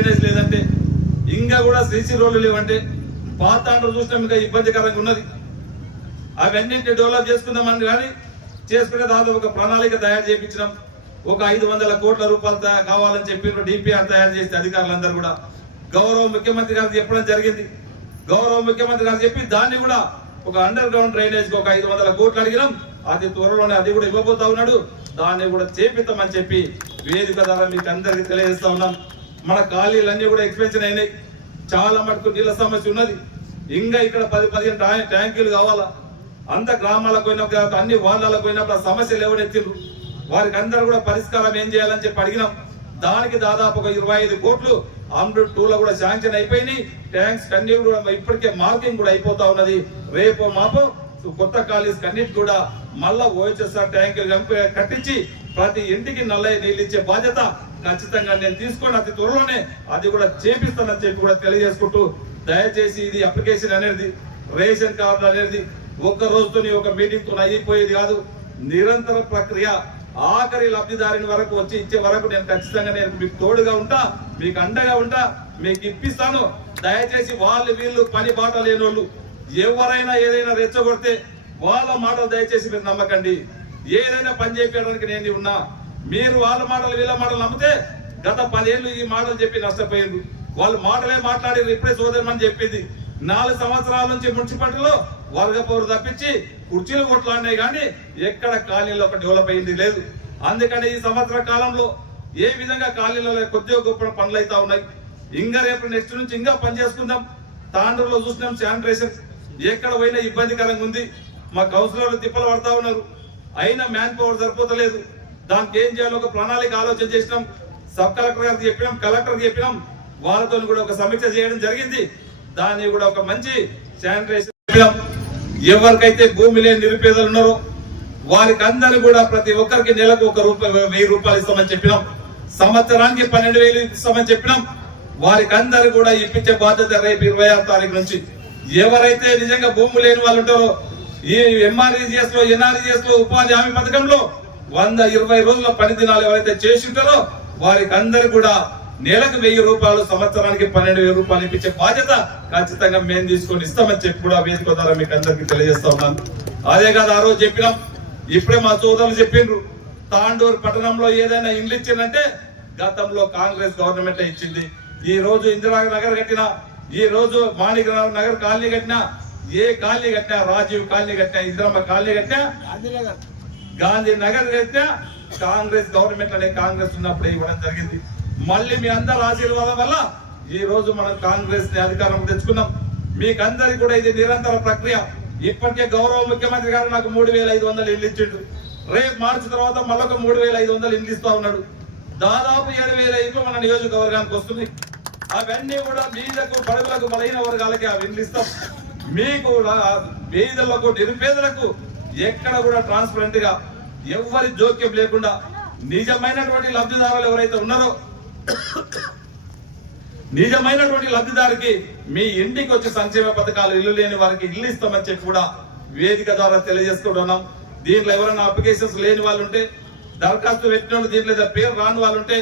Drainage లేదంటే, ఇంకా కూడా సీసీ రోడ్లు లేవంటే, పాత తాండ్రు చూసినాం ఇంకా ఇబ్బందికరంగా ఉన్నది. అవన్నింటినీ డెవలప్ చేసుకుందామని కానీ చేసుకునే దాదాపు ఒక ప్రణాళిక తయారు చేయించినాం. ఒక 500 కోట్ల రూపాయలు కావాలని చెప్పి డిపిఆర్ తయారు చేస్తే అధికారులందరూ కూడా గౌరవ ముఖ్యమంత్రి గారు చెప్పడం జరిగింది. గౌరవ ముఖ్యమంత్రి గారు చెప్పి దాన్ని కూడా ఒక అండర్ గ్రౌండ్ డ్రైనేజ్ ఒక 500 కోట్లు అడిగినాం. అతి త్వరలోనే అది కూడా ఇవ్వబోతా ఉన్నాడు. దాన్ని కూడా చేపిస్తామని చెప్పి వేదిక ద్వారా మీకు అందరికీ తెలియజేస్తా ఉన్నాం. మన ఖాళీలన్నీ కూడా ఎక్స్పెన్షన్ అయినాయి. చాలా మటుకు నీళ్ళ సమస్య ఉన్నది. ఇంకా ఇక్కడ 10-15 ట్యాంకులు కావాలా. అంత గ్రామాలకు పోయినప్పుడు అన్ని వార్డులకు పోయినప్పుడు ఆ సమస్యలు ఎవరెత్తిండ్రు వారికి అందరూ కూడా పరిష్కారం ఏం చేయాలని చెప్పి అడిగినాం. దానికి దాదాపు ఒక 25 కోట్లు అమృత్ 2లో కూడా శాంక్షన్ అయిపోయినాయి. ట్యాంక్స్ కన్నీ కూడా ఇప్పటికే మార్కింగ్ కూడా అయిపోతా ఉన్నది. రేపు మాపో కొత్త కాలేజ్ కన్నిటి కూడా మళ్ళా ఓహెచ్ఎస్ఆర్ ట్యాంకులు కట్టించి ప్రతి ఇంటికి నల్ల నీళ్ళు ఇచ్చే బాధ్యత ఖచ్చితంగా నేను తీసుకొని అతి త్వరలోనే అది కూడా చేపిస్తానని చెప్పి కూడా తెలియజేసుకుంటూ, దయచేసి ఇది అప్లికేషన్ అనేది రేషన్ కార్డు అనేది ఒక్క రోజుతో ఒక మీటింగ్ తో అయిపోయేది కాదు. నిరంతర ప్రక్రియ. ఆఖరి లబ్ధిదారుని వరకు వచ్చి ఇచ్చే వరకు నేను ఖచ్చితంగా నేను మీకు తోడుగా ఉంటా, మీకు అండగా ఉంటా, మీకు ఇప్పిస్తాను. దయచేసి వాళ్ళు వీళ్ళు పని బాట లేని వాళ్ళు ఎవరైనా ఏదైనా రెచ్చగొడితే వాళ్ళ మాటలు దయచేసి మీరు నమ్మకండి. ఏదైనా పని చేయడానికి నేను ఉన్నా. మీరు వాళ్ళ మాటలు వీళ్ళ మాటలు నమ్మితే గత 10 ఏళ్ళు ఈ మాటలు చెప్పి నష్టపోయింది. వాళ్ళు మాటలే మాట్లాడి ఇప్పుడే సోదరమని చెప్పింది. 4 సంవత్సరాల నుంచి మున్సిపాలిటీలో వర్గపోరు తప్పించి కుర్చీలు కొట్లాడినాయి కానీ ఎక్కడ కాలనీలో ఒక డెవలప్ అయింది లేదు. అందుకని ఈ సంవత్సర కాలంలో ఏ విధంగా కాలనీలలో కొద్దిగా గొప్ప పనులు అవుతా ఉన్నాయి. ఇంకా రేపు నెక్స్ట్ నుంచి ఇంకా పని చేసుకుందాం. తాండ్రులో చూసినాం శానిటేషన్ ఎక్కడ పోయినా ఇబ్బందికరంగా ఉంది. మా కౌన్సిలర్లు తిప్పలు పడతా ఉన్నారు. అయినా మ్యాన్ పవర్ సరిపోతలేదు. దానికి ఏం చేయాలో ఒక ప్రణాళిక ఆలోచన చేసినాం. సబ్ కలెక్టర్ గారికి చెప్పినాం, కలెక్టర్ చెప్పినాం. వాళ్ళతో కూడా ఒక సమీక్ష చేయడం జరిగింది. దాన్ని కూడా ఒక మంచి శానిటైజేషన్ ఎవరికైతే భూమి లేని నిరుపేదలు ఉన్నారో వారికి అందరూ కూడా ప్రతి ఒక్కరికి నెలకు ₹1,000 ఇస్తామని చెప్పినాం. సంవత్సరానికి 12,000 ఇస్తామని చెప్పినాం. వారికి అందరూ కూడా ఇప్పించే బాధ్యత రేపు 26వ తారీఖు నుంచి. ఎవరైతే నిజంగా భూమి లేని వాళ్ళు ఉంటారో ఈ ఎంఆర్ఈజిఎస్ లో ఎన్ఆర్ఈజిఎస్ లో ఉపాధి హామీ పథకంలో 120 రోజుల పని దినాలు ఎవరైతే చేసి ఉంటారో వారికి అందరూ కూడా నెలకు ₹1,000 సంవత్సరానికి ₹12,000 ఇప్పించే బాధ్యత ఖచ్చితంగా మేము తీసుకొని ఇస్తామని చెప్పి కూడా వేదిక ద్వారా మీకు అందరికీ తెలియజేస్తా ఉన్నాను. అదే కాదు ఆ రోజు చెప్పినాం. ఇప్పుడే మా సోదరులు చెప్పిండ్రు తాండూరు పట్టణంలో ఏదైనా ఇండ్లు ఇచ్చిందంటే గతంలో కాంగ్రెస్ గవర్నమెంట్ ఇచ్చింది. ఈ రోజు ఇందిరానగర్ కట్టినా, ఈ రోజు మాణిక్ నగర్ కాలనీ కట్టినా, ఏ కాలనీ కట్టినా, రాజీవ్ కాలనీ కట్టినా, ఇందిరమ్మ కాలనీ కట్టినా, గాంధీ నగర్ కట్టినా కాంగ్రెస్ గవర్నమెంట్ అనే కాంగ్రెస్ ఉన్నప్పుడు ఇవ్వడం జరిగింది. మళ్ళీ మీ అందరి ఆశీర్వాదం వల్ల ఈ రోజు మనం కాంగ్రెస్ ని అధికారం తెచ్చుకున్నాం. మీకందరికి కూడా ఇది నిరంతర ప్రక్రియ. ఇప్పటికే గౌరవ ముఖ్యమంత్రి గారు నాకు 3,500 ఇల్లు ఇచ్చిండు. రేపు మార్చి తర్వాత మళ్ళొక 3,500 ఇల్లు ఇస్తా ఉన్నాడు. దాదాపు 7,000 ఇల్లు మన నియోజకవర్గానికి వస్తుంది. అవన్నీ కూడా బీదకు పడుగులకు బలైన వర్గాలకి అవి ఇల్లు ఇస్తాం. మీకు పేదలకు నిరుపేదలకు ఎక్కడ కూడా ట్రాన్స్పరెంట్ గా ఎవరి జోక్యం లేకుండా నిజమైనటువంటి లబ్ధిదారులు ఎవరైతే ఉన్నారో నిజమైనటువంటి లబ్ధిదారికి మీ ఇంటికి వచ్చి సంక్షేమ పథకాలు ఇల్లు లేని వారికి ఇల్లు ఇస్తామని చెప్పి కూడా వేదిక ద్వారా తెలియజేసుకుంటున్నాం. దీంట్లో ఎవరైనా అప్లికేషన్స్ లేని వాళ్ళు ఉంటే దరఖాస్తు పెట్టిన దీంట్లో పేరు రాని వాళ్ళు ఉంటే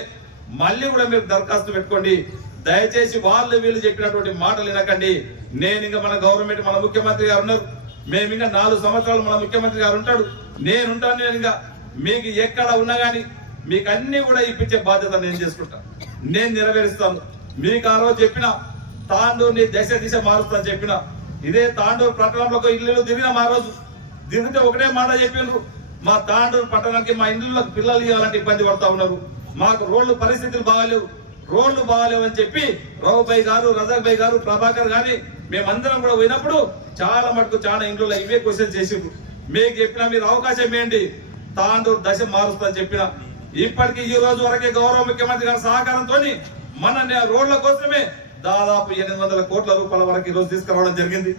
మళ్ళీ కూడా మీరు దరఖాస్తు పెట్టుకోండి. దయచేసి వాళ్ళు వీళ్ళు చెప్పినటువంటి మాటలు వినకండి. నేను ఇంకా మన గవర్నమెంట్ మన ముఖ్యమంత్రి గారు ఉన్నారు. మేము ఇంకా 4 సంవత్సరాలు మన ముఖ్యమంత్రి గారు ఉంటాడు. నేనుంటాను. నేను ఇంకా మీకు ఎక్కడ ఉన్నా గానీ మీకు అన్ని కూడా ఇప్పించే బాధ్యత నేను చేసుకుంటాను, నేను నెరవేరుస్తాను. మీకు ఆ రోజు చెప్పిన తాండూరుని దిశ మారుస్తాను చెప్పిన ఇదే తాండూరు పట్టణంలో ఇల్లు తిరిగిన ఆ రోజు తిరిగితే ఒకటే మాట చెప్పిండ్రు, మా తాండూరు పట్టణానికి మా ఇళ్ళలో పిల్లలు ఇవ్వాలంటే ఇబ్బంది పడతా ఉన్నారు, మాకు రోడ్లు పరిస్థితులు బాగాలేవు, రోడ్లు బాగాలేవు అని చెప్పి రావుభాయ్ గారు, రజాక్ భాయ్ గారు, ప్రభాకర్ గాని మేమందరం కూడా పోయినప్పుడు చాలా మటుకు చాలా ఇంట్లో ఇవే క్వశ్చన్ చేసిండ్రు. మీకు చెప్పినా మీరు అవకాశం ఇవ్వండి, తాండూరు దశ మారుస్తా చెప్పిన. ఇప్పటికీ ఈ రోజు వరకే గౌరవ ముఖ్యమంత్రి గారి సహకారంతో మన రోడ్ల కోసమే దాదాపు 800 కోట్ల రూపాయల వరకు ఈ రోజు తీసుకురావడం జరిగింది.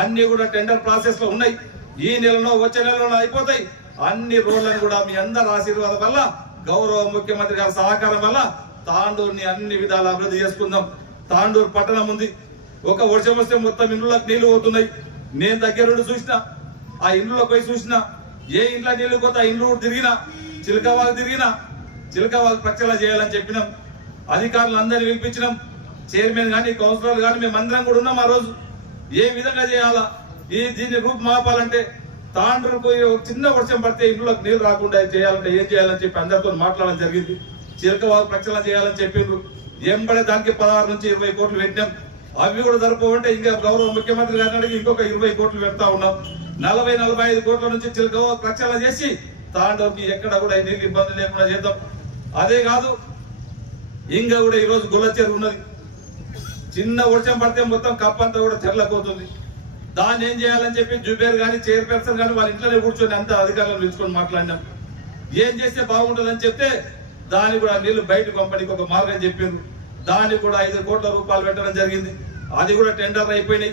అన్ని కూడా టెండర్ ప్రాసెస్ లో ఉన్నాయి. ఈ నెలలో వచ్చే నెలలో అయిపోతాయి. అన్ని రోడ్లను కూడా మీ అందరి ఆశీర్వాదం వల్ల గౌరవ ముఖ్యమంత్రి గారి సహకారం వల్ల తాండూరుని అన్ని విధాలు అభివృద్ధి చేసుకుందాం. తాండూరు పట్టణం ఉంది. ఒక వర్షం వస్తే మొత్తం ఇండ్లకు నీళ్లు పోతున్నాయి. నేను దగ్గరుండి చూసిన, ఆ ఇండ్లకు పోయి చూసిన, ఏ ఇంట్లో నీళ్లు పోతే ఆ ఇండ్లు తిరిగినా, చిలకవాగు తిరిగినా, చిలకవాగు ప్రక్షాళన చేయాలని చెప్పినాం. అధికారులందరినీ పిలిపించినాం, చైర్మన్ కానీ కౌన్సిలర్ కానీ మేమందరం కూడా ఉన్నాం. ఆ రోజు ఏ విధంగా చేయాలా, దీన్ని రూపుమాపాలంటే తాండ్రుకు ఒక చిన్న వర్షం పడితే ఇంట్లోకి నీళ్ళు రాకుండా చేయాలంటే ఏం చేయాలని చెప్పి అందరితో మాట్లాడడం జరిగింది. చిలకవాగు ప్రక్షాళన చేయాలని చెప్పిండ్రు. ఎంబడే దానికి 16 నుంచి 20 కోట్లు పెట్టినాం. అవి కూడా జరపవంటే ఇంకా గౌరవ ముఖ్యమంత్రి గారిని అడిగి ఇంకొక 20 కోట్లు పెడతా ఉన్నాం. 40-45 కోట్ల నుంచి చిలకవాగు ప్రక్షాళన చేసి తాండవకి ఎక్కడ కూడా నీళ్ళు ఇబ్బంది లేకుండా చేద్దాం. అదే కాదు, ఇంకా కూడా ఈరోజు గొల్ల చెరువు ఉన్నది. చిన్న వర్షం పడితే మొత్తం కప్పంతా కూడా తెరలపోతుంది. దాన్ని ఏం చేయాలని చెప్పి జుబేర్ గాని చైర్పర్సన్ గాని వాళ్ళ ఇంట్లోనే కూర్చొని అంత అధికారులను పిలుచుకొని మాట్లాడినాం. ఏం చేస్తే బాగుంటుందని చెప్తే దాన్ని కూడా నీళ్లు బయటకు పంపడానికి ఒక మార్గం చెప్పిండ్రు. దాన్ని కూడా 5 కోట్ల రూపాయలు పెట్టడం జరిగింది. అది కూడా టెండర్ అయిపోయినాయి.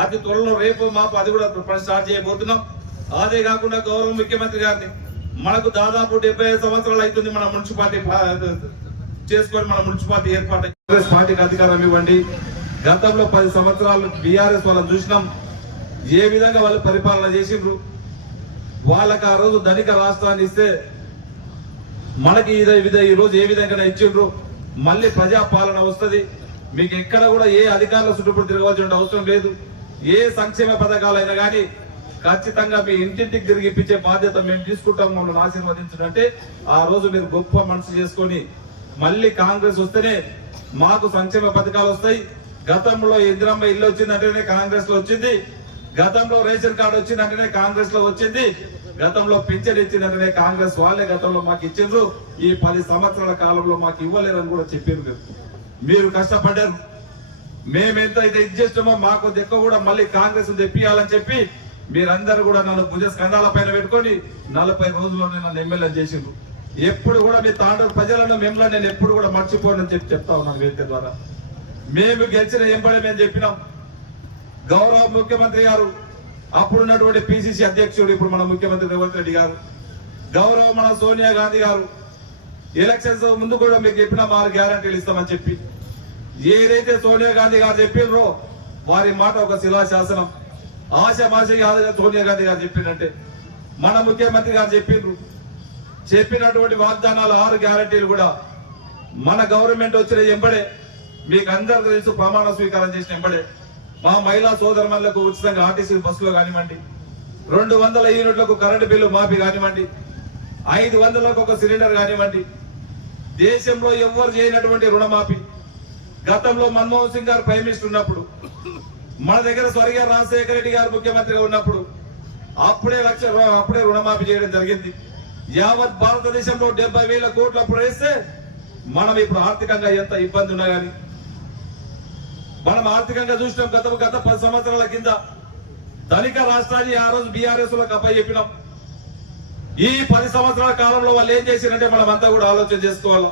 అతి త్వరలో రేపు మాపు అది కూడా స్టార్ట్ చేయబోతున్నాం. అదే కాకుండా గౌరవ ముఖ్యమంత్రి గారిని మనకు దాదాపు 75 సంవత్సరాలు అవుతుంది మన మున్సిపాలిటీ చేసుకొని మన మున్సిపాలిటీ ఏర్పాటు. కాంగ్రెస్ పార్టీకి అధికారం ఇవ్వండి. గతంలో 10 సంవత్సరాలు బీఆర్ఎస్ వాళ్ళని చూసినాం, ఏ విధంగా వాళ్ళు పరిపాలన చేసిండ్రు. వాళ్ళకి ఆ రోజు ధనిక రాష్ట్రాన్ని ఇస్తే మనకి ఈ రోజు ఏ విధంగా ఇచ్చిండ్రు. మళ్ళీ ప్రజా పాలన వస్తుంది. మీకు ఎక్కడ కూడా ఏ అధికారుల చుట్టూ తిరగవలసిన అవసరం లేదు. ఏ సంక్షేమ పథకాలైనా కానీ ఖచ్చితంగా మీ ఇంటింటికి తిరిగి ఇప్పించే బాధ్యత మేము తీసుకుంటాం. మమ్మల్ని ఆశీర్వదించినట్టే ఆ రోజు మీరు గొప్ప మనసు చేసుకొని మళ్ళీ కాంగ్రెస్ వస్తేనే మాకు సంక్షేమ పథకాలు వస్తాయి. గతంలో ఇందిరమ్మ ఇల్లు వచ్చిందంటేనే కాంగ్రెస్ లో వచ్చింది. గతంలో రేషన్ కార్డు వచ్చిందంటేనే కాంగ్రెస్ లో వచ్చింది. గతంలో పింఛన్ ఇచ్చిందంటేనే కాంగ్రెస్ వాళ్ళే గతంలో మాకు ఇచ్చిండ్రు. ఈ 10 సంవత్సరాల కాలంలో మాకు ఇవ్వలేరని కూడా చెప్పారు. మీరు కష్టపడ్డారు. మేమెంత అయితే ఇది చేస్తామో మాకు ఎక్కువ కూడా మళ్ళీ కాంగ్రెస్ తెప్పియాలని చెప్పి మీరందరూ కూడా నన్ను భుజ స్కంధాల పైన పెట్టుకొని 40 రోజుల్లోనే నన్ను ఎమ్మెల్యే చేసిండ్రు. ఎప్పుడు కూడా మీ తాండూరు ప్రజలను మిమ్మల్ని నేను ఎప్పుడు కూడా మర్చిపోనని చెప్పి చెప్తా ఉన్నాను వేదిక ద్వారా. మేము గెలిచిన ఎంబడే మేము చెప్పినాం. గౌరవ ముఖ్యమంత్రి గారు, అప్పుడున్నటువంటి పిసిసి అధ్యక్షుడు ఇప్పుడు మన ముఖ్యమంత్రి రేవంత్ రెడ్డి గారు, గౌరవ మన సోనియా గాంధీ గారు ఎలక్షన్స్ ముందు కూడా మీకు చెప్పిన 6 గ్యారంటీలు ఇస్తామని చెప్పి ఏదైతే సోనియా గాంధీ గారు చెప్పినరో వారి మాట ఒక శిలాశాసనం. ఆశమాషగా సోనియా గాంధీ గారు చెప్పిందంటే మన ముఖ్యమంత్రి గారు చెప్పినటువంటి వాగ్దానాలు 6 గ్యారంటీలు కూడా మన గవర్నమెంట్ వచ్చిన ఎంబడే మీకు అందరికీ తెలుసు. ప్రమాణ స్వీకారం చేసిన ఎంబడే మా మహిళా సోదరులకు ఉచితంగా ఆర్టీసీ బస్సులో కానివ్వండి, 200 యూనిట్లకు కరెంటు బిల్లు మాఫీ కానివ్వండి, 500లకు ఒక సిలిండర్ కానివ్వండి, దేశంలో ఎవ్వరు చేయనటువంటి రుణమాఫీ. గతంలో మన్మోహన్ సింగ్ గారు ప్రైమ్ మినిస్టర్ ఉన్నప్పుడు, మన దగ్గర స్వర్గీయ రాజశేఖర రెడ్డి గారు ముఖ్యమంత్రిగా ఉన్నప్పుడు అప్పుడే రుణమాఫీ చేయడం జరిగింది. యావత్ భారతదేశంలో 70,000 కోట్లు అప్పుడు వేస్తే మనం ఇప్పుడు ఆర్థికంగా ఎంత ఇబ్బంది ఉన్నా గానీ మనం ఆర్థికంగా చూసినాం. గత 10 సంవత్సరాల కింద ధనిక రాష్ట్రాన్ని ఆ రోజు బీఆర్ఎస్ లకు అప్పచెప్పినాం. ఈ 10 సంవత్సరాల కాలంలో వాళ్ళు ఏం చేసిరంటే మనం అంతా కూడా ఆలోచన చేసుకోవాలి.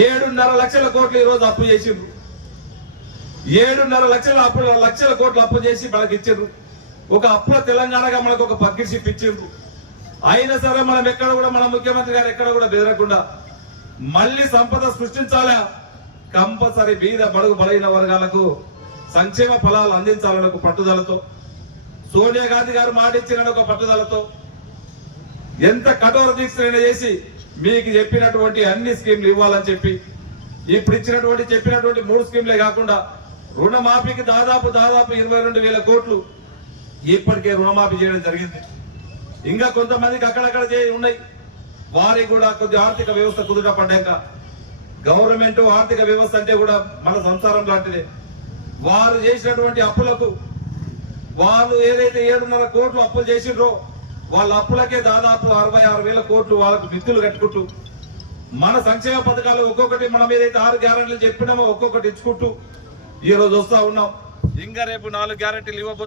7.5 లక్షల కోట్లు ఈ రోజు అప్పు చేసిండ్రు. 7.5 లక్షల కోట్లు అప్పు చేసి మనకి ఇచ్చిండ్రు. ఒక అప్పుల తెలంగాణగా మనకు ఒక బకెట్ షిప్ ఇచ్చిండ్రు. అయినా సరే మనం ఎక్కడ కూడా మన ముఖ్యమంత్రి గారు ఎక్కడ కూడా బెదరకుండా మళ్ళీ సంపద సృష్టించాలా, కంపల్సరీ బీద బడుగు బలైన వర్గాలకు సంక్షేమ ఫలాలు అందించాలని ఒక పట్టుదలతో, సోనియా గాంధీ గారు మాట ఇచ్చిన ఒక పట్టుదలతో ఎంత కఠోర దీక్ష చేసి మీకు చెప్పినటువంటి అన్ని స్కీమ్లు ఇవ్వాలని చెప్పి ఇప్పుడు చెప్పినటువంటి 3 స్కీమ్లే కాకుండా రుణమాఫీకి దాదాపు 22,000 కోట్లు ఇప్పటికే రుణమాఫీ చేయడం జరిగింది. ఇంకా కొంతమందికి అక్కడక్కడ ఉన్నాయి. వారికి కూడా కొద్ది ఆర్థిక వ్యవస్థ కుదుట పడ్డాక, గవర్నమెంట్ ఆర్థిక వ్యవస్థ అంటే కూడా మన సంసారం లాంటిదే. వారు చేసినటువంటి అప్పులకు వాళ్ళు ఏదైతే 7.5 కోట్లు అప్పులు చేసిండ్రో వాళ్ళ అప్పులకే దాదాపు 66,000 కోట్లు వాళ్ళకు మిత్తులు కట్టుకుంటూ మన సంక్షేమ పథకాలు ఒక్కొక్కటి మనం ఏదైతే 6 గ్యారెంటీలు చెప్పినామో ఒక్కొక్కటి ఇచ్చుకుంటూ ఈ రోజు వస్తా ఉన్నాం. ఇంకా రేపు 4 గ్యారెంటీలు ఇవ్వబోతున్నాం.